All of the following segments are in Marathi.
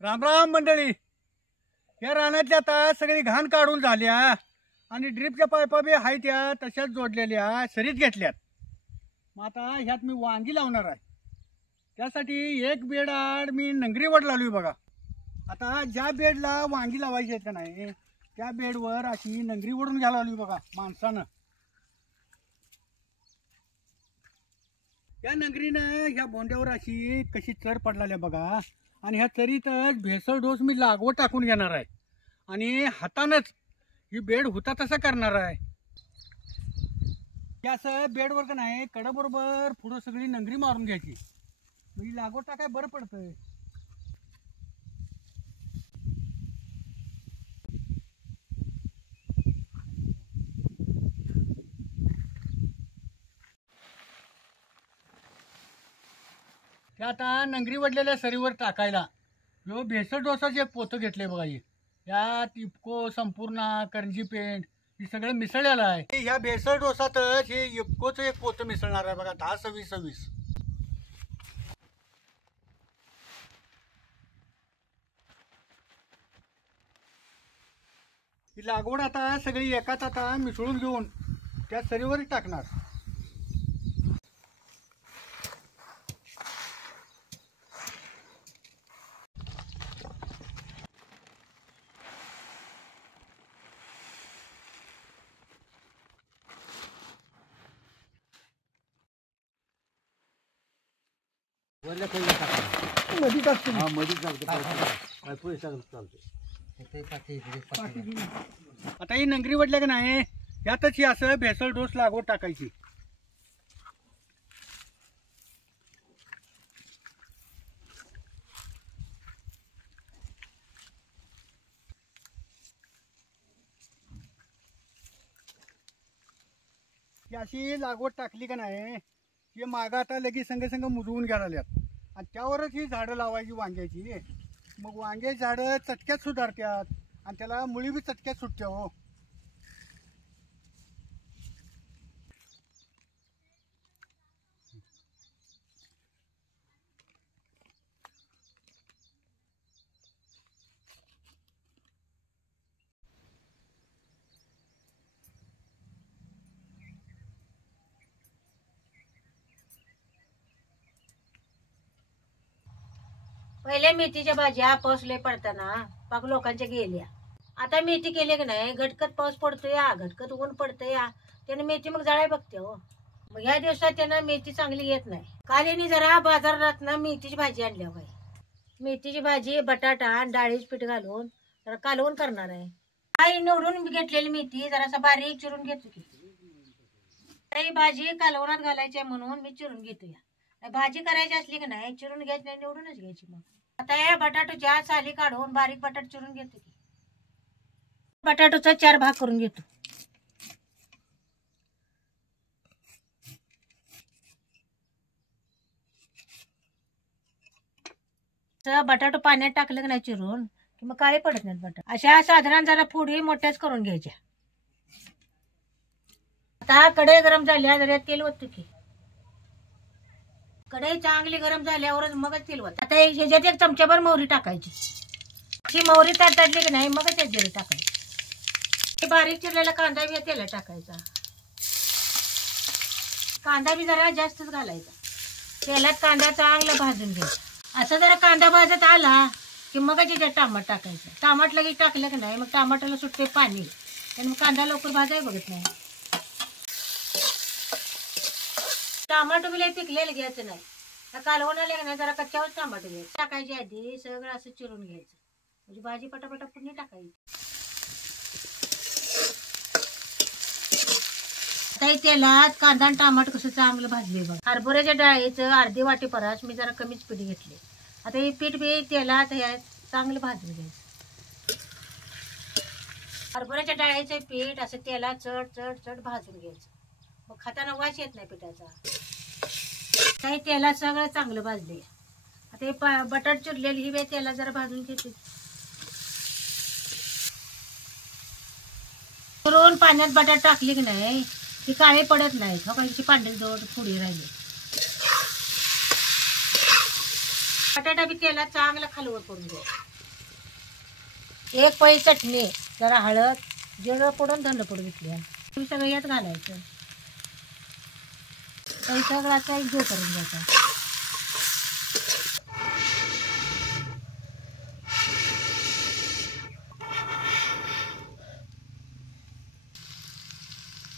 राम राम मंडळी. या रानातल्या आता सगळी घाण काढून झाल्या आणि ड्रिपच्या पायपा बी आहेत त्या तशाच जोडलेल्या सरीत घेतल्यात. मग आता ह्यात मी वांगी लावणार आहे. त्यासाठी एक बेड आड मी नंगरीवर लावली बघा. आता ज्या बेडला वांगी लावायची आहेत का नाही त्या बेडवर अशी नंगरी ओढून घ्यायला लावली बघा माणसानं. या नंगरीनं ह्या बोंड्यावर अशी कशी चर पडलेल्या बघा. आणि ह्या चरीतच भेसळ डोस मी लागवड टाकून घेणार आहे आणि हातानंच ही बेड होता तसा करणार आहे. की असं बेडवर का नाही कडाबरोबर पुढं सगळी नंगरी मारून घ्यायची म्हणजे लागवड टाकाय बरं पडतंय. ते आता नंगरी वडलेल्या सरीवर टाकायला ह्यो भेसळ डोसाचे पोतं घेतले बघा. हे यात इफको संपूर्ण करंजी पेंट हे सगळं मिसळलेलं आहे. ह्या भेसळ डोसातच हे इफकोचं एक पोतं मिसळणार आहे बघा 10-26-26. ही लागवड आता सगळी एकाच आता मिसळून घेऊन त्या सरीवर टाकणार. मध्ये टाकतो. आता ही नंगरी वडल्या का नाही यातच ही असं भेसळ डोस लागवड टाकायची. अशी लागवड टाकली का नाही हे मागं आता लगेच संघ संघ मुजवून घ्यायला लागल्यात आणि त्यावरच ही झाडं लावायची वांग्याची. मग वांग्याची झाडं चटक्यात सुधारतात आणि त्याला मुळी बी चटक्यात सुटते हो. पहिले मेथीच्या भाज्या पाऊस लय पडताना पाक लोकांच्या गेल्या. आता मेथी केली की नाही घटकत पाऊस पडतो या घटकत ऊन पडतं या त्याने मेथी मग जाळाय बघते हो. मग ह्या दिवसात त्यांना मेथी चांगली येत नाही. काल यांनी जरा बाजारात ना मेथीची भाजी आणली बाई. मेथीची भाजी बटाटा आणि डाळीच पीठ घालून जरा कालवण करणार आहे. काही निवडून घेतलेली मेथी जरासा बारीक चिरून घेतो की काही भाजी कालवणात घालायची म्हणून मी चिरून घेतो. या भाजी करायची असली की नाही चिरून घ्यायची नाही निवडूनच घ्यायची. मग आता या बटाटोच्या साली काढून बारीक बटाट चिरून घेतो की बटाटोचा 4 भाग करून घेतो. बटाटो पाण्यात टाकलं की नाही चिरून की मग काळे पडत नाहीत बटाटे. अशा साधारण जरा फोडी मोठ्याच करून घ्यायच्या. आता कढई गरम झाल्या जरा तेल ओततो की कढई चांगली गरम झाल्यावरच मगच तेल ओत. आता ह्याच्यात 1 चमचाभर मोहरी टाकायची. अशी मोहरी तडतडली की नाही मगच त्यात जिरे टाकायची. बारीक चिरलेला कांदा बी तेलात टाकायचा. कांदा बी जरा जास्तच घालायचा. तेलात कांदा चांगला भाजून घ्यायचा. असं जरा कांदा भाजत आला की मग त्याच्यात टमाट टाकायचं. टमाट लगेच टाकलं की नाही मग टमाटाला सुटते पाणी आणि मग कांदा लवकर भाजाय बघत नाही. टमाटो बी लय पिकलेलं घ्यायचं नाही. कालवण आले की नाही जरा कच्च्यावर टमाटो घ्यायचं. टाकायची आधी सगळं असं चिरून घ्यायचं म्हणजे भाजी पटापटा पुढे टाकायची. काही तेलात कांदा आणि टमाटर कसं चांगलं भाजले बघ. हरभऱ्याच्या डाळीचं अर्धी वाटी परास मी जरा कमीच पीठ घेतले. आता हे पीठ बी तेलात चांगलं भाजून घ्यायचं. हरभऱ्याच्या डाळीचं पीठ असं तेलात चढ चढ चढ भाजून घ्यायचं. मग खाताना वास येत नाही पिठाचा. काही तेलात सगळं चांगलं भाजले. आता हे बटाट चिरलेली ही बी तेलात जरा भाजून घेते. चिरून पाण्यात बटाट टाकली की नाही ती काळे पडत नाहीत. हो काही पांढरी दोड थोडी राहिली. बटाटा बी तेलात चांगला खालवर करून घ्या. एक पळी चटणी, जरा हळद, जिरं पुडून धंड पुड घेतली तुम्ही सगळं यात घालायचं. तर सगळं असा एक जो करून घ्यायचा.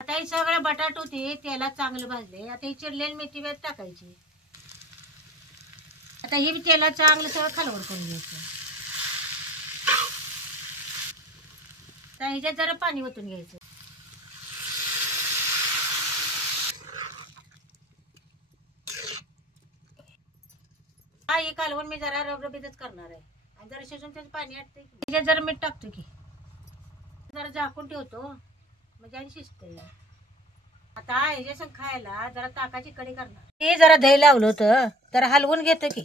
आता हे सगळं बटाट होते तेलात चांगलं भाजले. आता ही चिरलेली मेथी व्यात टाकायची. आता ही तेलात चांगलं सगळं खालवर करून घ्यायचं. आता ह्याच्यात जरा पाणी ओतून घ्यायचं. हा हे कालवण मी जरा रबरबीतच करणार आहे. आणि जरा शिजून त्याचं पाणी आटते. त्याच्यात जरा मीठ टाकतो की जरा झाकून ठेवतो म्हणजे आणि शिजतंय. आता ह्याच्या संग खायला जरा ताकाची कढी करणार. हे जरा दही लावलं होतं तर हलवून घेतं की.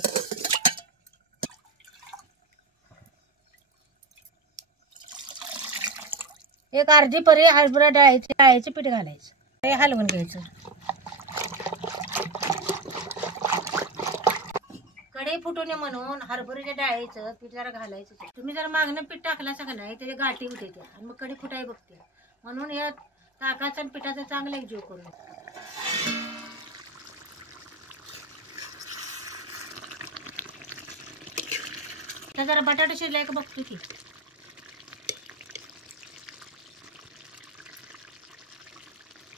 एक अर्धी परी हरभरा डाळीचं पीठ घालायचं. ते हलवून घ्यायचं. कढई फुटू नये म्हणून हरभऱ्याच्या डाळीचं पीठ जरा घालायचं. तुम्ही जरा मागणं पीठ टाकला का नाही त्याच्या गाठी होते त्या आणि मग कढी फुटाई बघते. म्हणून या ताकाचं आणि पिठाचं चांगलं एक जीव करून. तर जरा बटाटा शिजलाय का बघतो की.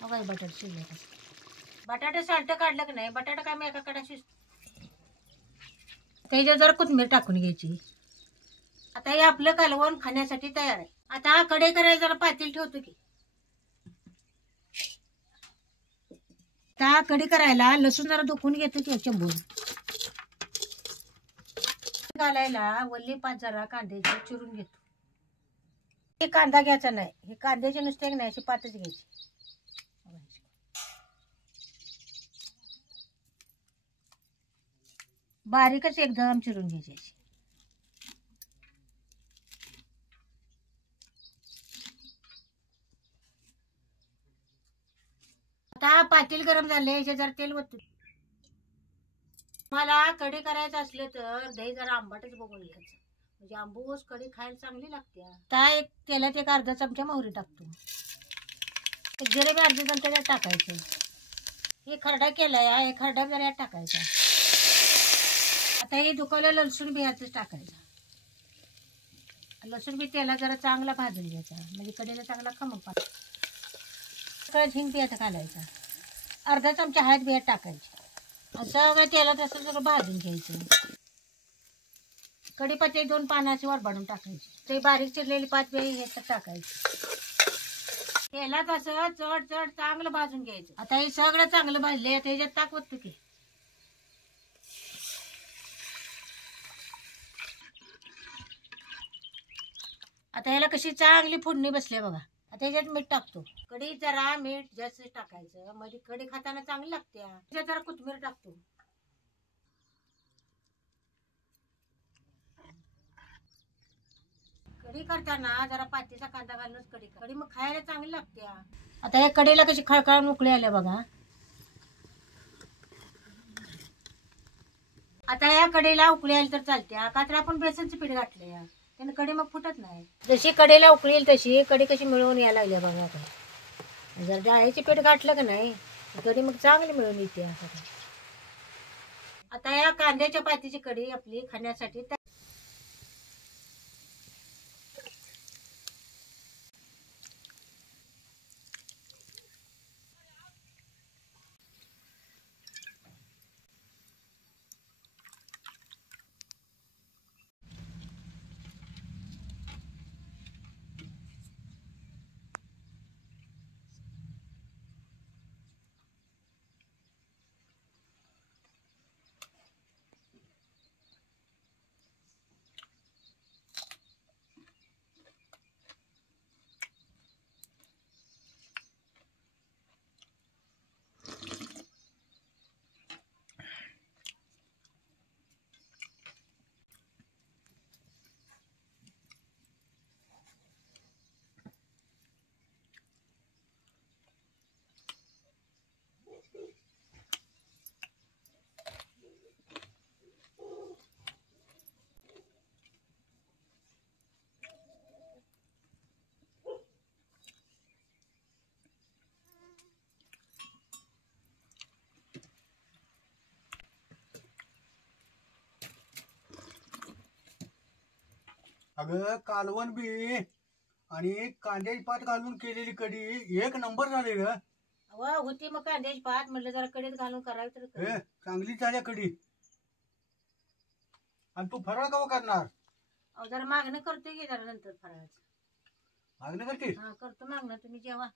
बघा बटाटा शिजलाय का. बटाटा साल्ट काढलं का नाही बटाटा काय मी एकाकडे शिजतो. त्याच्यात जरा कोथिंबीर टाकून घ्यायची. आता हे आपलं कालवण खाण्यासाठी तयार आहे. आता कढई करायला जरा पातेल ठेवतो की. आता कढी करायला लसूण जरा दुखून घेतो की चंबून. घालायला वल्ली पाच जरा कांद्याची चिरून घेतो. हे कांदा घ्यायचा नाही. हे कांद्याचे नुसते नाही अशी पातच घ्यायची. बारीकच एकदम चिरून घ्यायची. आता पातेल गरम झाले याच्यात जरा तेल ओतू. मला कढी करायचं असले तर दही जरा आंबाटच बघून घ्यायचं म्हणजे आंबूस कढी खायला चांगली लागते. आता एक तेलात एक अर्धा चमचा मोहरी टाकतो. एक जिरे बी अर्धा चमचा त्यात टाकायचं. हे खरडा केलाय हे खरडा जरा यात टाकायचा. आता हे दुखवलेलं लसूण बी यातच टाकायचं. लसूण बी तेलात जरा चांगला भाजून घ्यायचा म्हणजे कढीला चांगला खमक पाहिजे. हिंग बियात घालायचा. अर्धा चमचा हळद बियात टाकायची. असं तेलात असं जरा भाजून घ्यायचं. कढीपत्ते 2 पानाची वरबाडून टाकायची. ते बारीक चिरलेली 5 बिया ह्याच्यात टाकायची. तेलात असं चढ चढ चांगलं भाजून घ्यायचं. आता हे सगळं चांगलं भाजले आता ह्याच्यात टाकवत की. आता ह्याला कशी चांगली फोडणी बसली बघा. आता ह्याच्यात मीठ टाकतो. कढीत जरा मीठ जास्त टाकायचं म्हणजे कढी खाताना चांगली लागते. त्याच्यात जरा कोथिंबीर टाकतो. कढी करताना जरा पातीचा कांदा घालूनच कढी मग खायला चांगली लागते. आता या कढीला कशी खळखळून उकळी आल्या बघा. आता या कढीला उकळी आली तर चालते का तर आपण बेसनचं पीठ घातले त्याने कढी मग फुटत नाही. जशी कढीला उकळी येईल तशी कढी कशी मिळवून यायला लागली बघा. आता जर डाळीचे पीठ घातलं का नाही कढी मग चांगली मिळून येते. आता या कांद्याच्या पातीची कढी आपली खाण्यासाठी अगं कालवण बी आणि कांद्याची पात घालून केलेली कढी एक नंबर झाली ग. वा होती मग कांद्याची पात म्हटलं जरा कडेत घालून करावी तर करू. हे चांगली झाल्या कढी. आणि तू फराळ कवा करणार? अहो जरा मागणं करतोय की जरा नंतर फराळाचं. मागणी करते. हा करतो मागणं, तुम्ही जेवा.